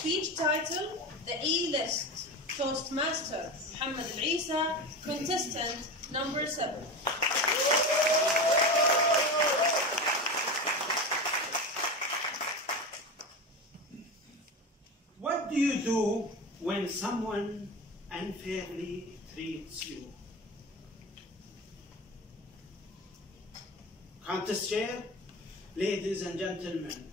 Speech title: The E-List. Toastmaster محمد العيسى, contestant number 7. What do you do when someone unfairly treats you? Contest Chair, ladies and gentlemen,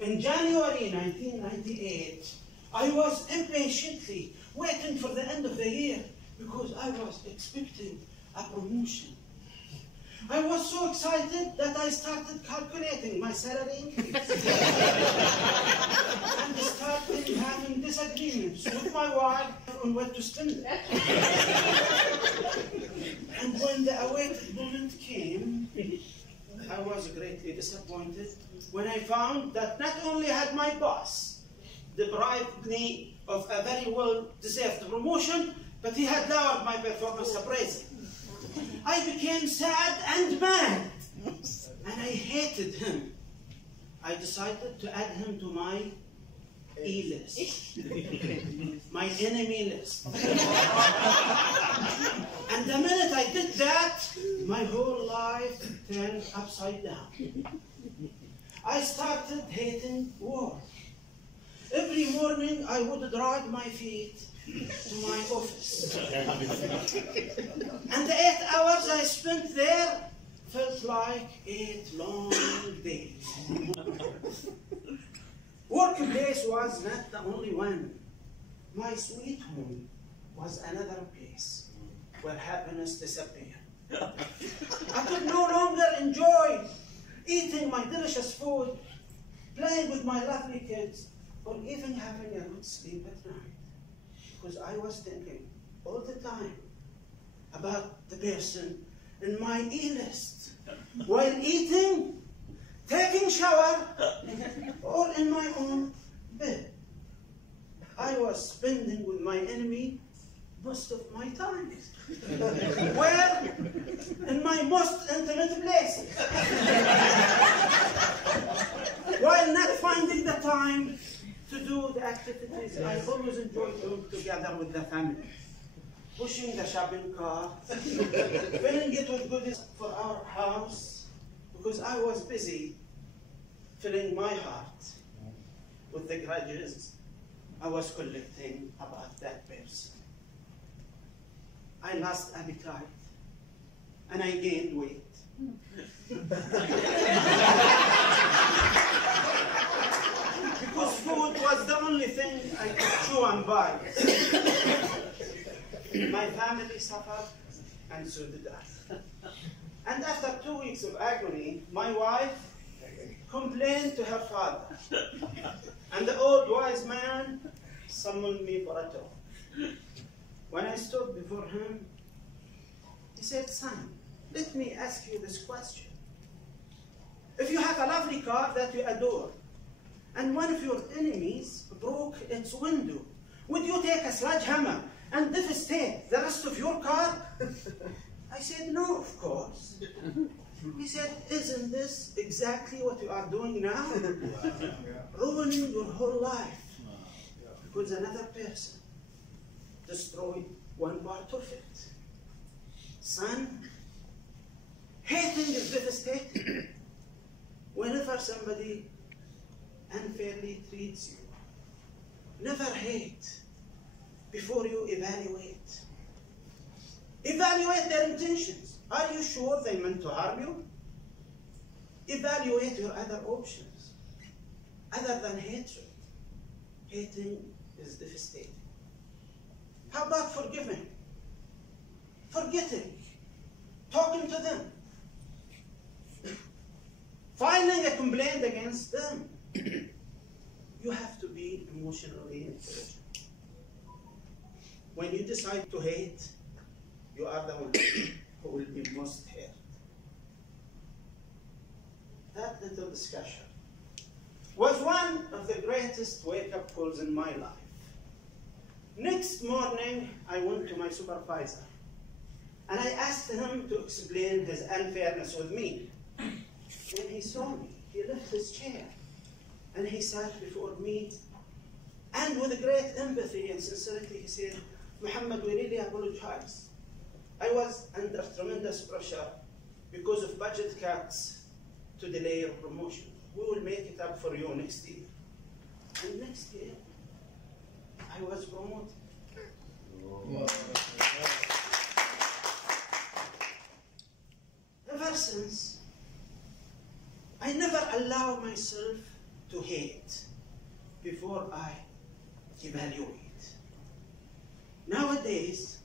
in January 1998, I was impatiently waiting for the end of the year because I was expecting a promotion. I was so excited that I started calculating my salary increase and started having disagreements with my wife on what to spend it. And when the awaited moment came, I was greatly disappointed when I found that not only had my boss deprived me of a very well-deserved promotion, but he had lowered my performance appraisal. I became sad and mad, and I hated him. I decided to add him to my E-list, my enemy list. And the minute I did that, my whole life turned upside down. I started hating work. Every morning I would drag my feet to my office. And the 8 hours I spent there felt like 8 long days. Workplace was not the only one. My sweet home was another place where happiness disappeared. I could no longer enjoy eating my delicious food, playing with my lovely kids, or even having a good sleep at night. Because I was thinking all the time about the person in my E-list while eating, taking shower, or in my own bed. I was spending with my enemy most of my time. Where? In my most intimate places. While not finding the time to do the activities I always enjoy doing together with the family. Pushing the shopping cart, filling it with goodies for our house, because I was busy filling my heart with the grudges I was collecting about that person. I lost appetite and I gained weight. Because food was the only thing I could chew and buy. My family suffered, and so did I. And after 2 weeks of agony, my wife complained to her father. And the old wise man summoned me for a talk. When I stood before him, he said, "Son, let me ask you this question. If you have a lovely car that you adore, and one of your enemies broke its window, would you take a sledgehammer and devastate the rest of your car?" I said, "No, of course." He said, "Isn't this exactly what you are doing now? Ruining your whole life because another person destroyed one part of it. Son, hating is devastating. Whenever somebody unfairly treats you, never hate before you evaluate. Evaluate their intentions. Are you sure they meant to harm you? Evaluate your other options. Other than hatred, hating is devastating. How about forgiving? Forgetting. Talking to them. Filing a complaint against them. You have to be emotionally intelligent. When you decide to hate, you are the one who will be most hurt. That little discussion was one of the greatest wake-up calls in my life. Next morning, I went to my supervisor, and I asked him to explain his unfairness with me. When he saw me, he left his chair, and he sat before me And with great empathy and sincerity, he said, Muhammad, we really apologize. I was under tremendous pressure because of budget cuts to delay your promotion. We will make it up for you next year. And next year, I was promoted. Wow. Ever since, I never allow myself to hate before I evaluate. Nowadays,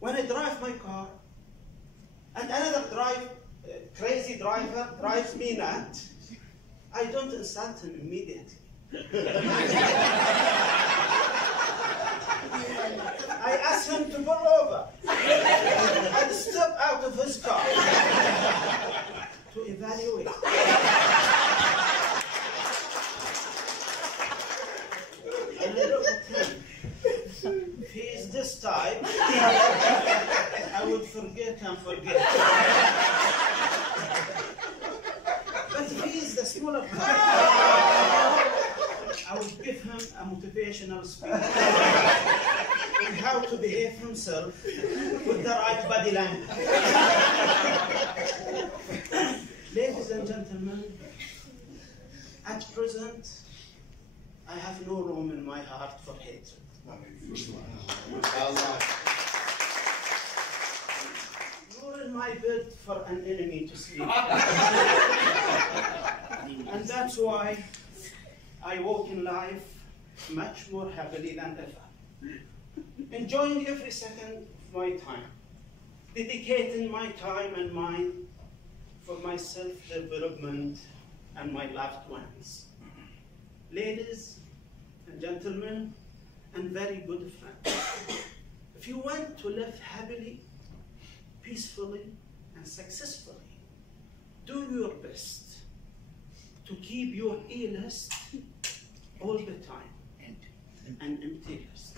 when I drive my car and another crazy driver drives me nuts, I don't insult him immediately. I ask him to pull over and step out of his car to evaluate. And I look at him. If he is this type, I would forget and forget. But if he is the smaller type, I would give him a motivational speech on how to behave himself with the right body language. Ladies and gentlemen, at present, I have no room in my heart for hatred. Nor in my bed for an enemy to sleep. And that's why I walk in life much more happily than ever, enjoying every second of my time, dedicating my time and mind for my self-development and my loved ones. Ladies and gentlemen, and very good friends, if you want to live happily, peacefully, and successfully, do your best to keep your A-list all the time, an empty list.